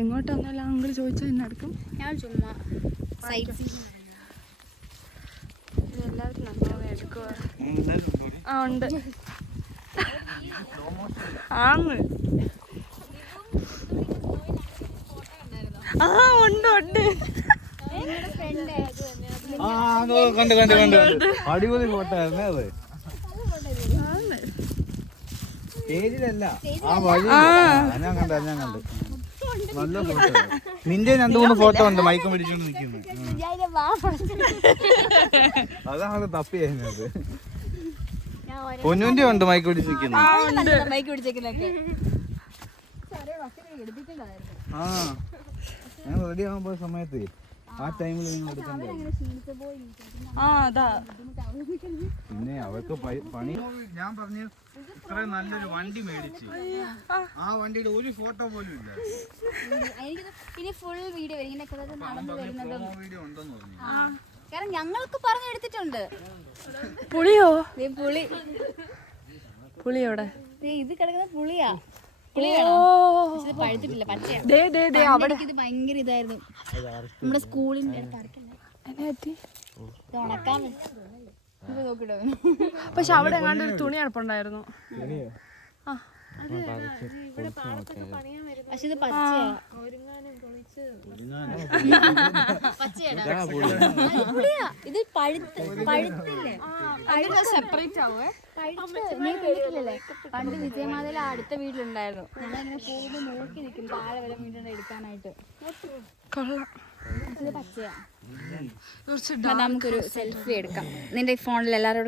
എങ്ങോട്ട് വന്നാലും അങ്കിൾ ചോദിച്ചാൽ എന്നെ എടുക്കും. ഞാൻ ചുമ്മാ എല്ലാവരും നന്നായി എടുക്കുക. ഉണ്ട് ആന്ന്. ഉണ്ട് ഉണ്ട്. അടിപൊളി ഫോട്ടോ ആയിരുന്നേ അത്. സ്റ്റേജിലല്ല, ആ വഴി ഞാൻ കണ്ടു. നല്ല ഫോട്ടോ. നിന്റെ 2-3 ഫോട്ടോ ഉണ്ട് മൈക്കും പിടിച്ചോണ്ട് നിൽക്കുന്നത്. അതാണ് തപ്പി കഴിഞ്ഞത്. പൊന്നുന്റെ ഉണ്ട് മൈക്ക് പിടിച്ച് നിൽക്കുന്നത്. ആ ഞാൻ റെഡി ആവാൻ പോയ സമയത്ത് ആ ടൈമിൽ നിങ്ങൾ എടുക്കണ്ടേ. പിന്നെ അവർക്ക് പണി. ഞാൻ പറഞ്ഞു ഇത്രയും നല്ലൊരു വണ്ടി മേടിച്ച് ആ വണ്ടിയുടെ ഒരു ഫോട്ടോ പോലും ഇല്ല. ഇനി ഫുൾ വീഡിയോ വീഡിയോ ഉണ്ടെന്ന് പറഞ്ഞു. കാരണം ഞങ്ങൾക്ക് പറഞ്ഞെടുത്തിട്ടുണ്ട്. പുളിയോ? പുളി എവിടെ? ഇത് കിടക്കുന്ന പുളിയാ. പഴുത്തിട്ടില്ല, പച്ചയാ. ഇത് ഭയങ്കര ഇതായിരുന്നു നമ്മുടെ സ്കൂളിന്റെ ഉണക്കാൻ. പക്ഷെ അവിടെ എങ്ങാണ്ട് ഒരു തുണി അടുപ്പുണ്ടായിരുന്നു. പക്ഷെ ഇത് പച്ചയാ. ഇത് പഴുത്തില്ലേ? പണ്ട് വിജയമാതയില അടുത്ത വീട്ടിലുണ്ടായിരുന്നു. ഞങ്ങളിങ്ങനെ പോകുമ്പോൾ നോക്കി നിൽക്കും താഴെ വരെ വീണ്ടും എടുക്കാനായിട്ട്. ഇത് പച്ചയാ. നമുക്കൊരു സെൽഫി എടുക്കാം. നിന്റെ ഫോണിൽ എല്ലാവരോടും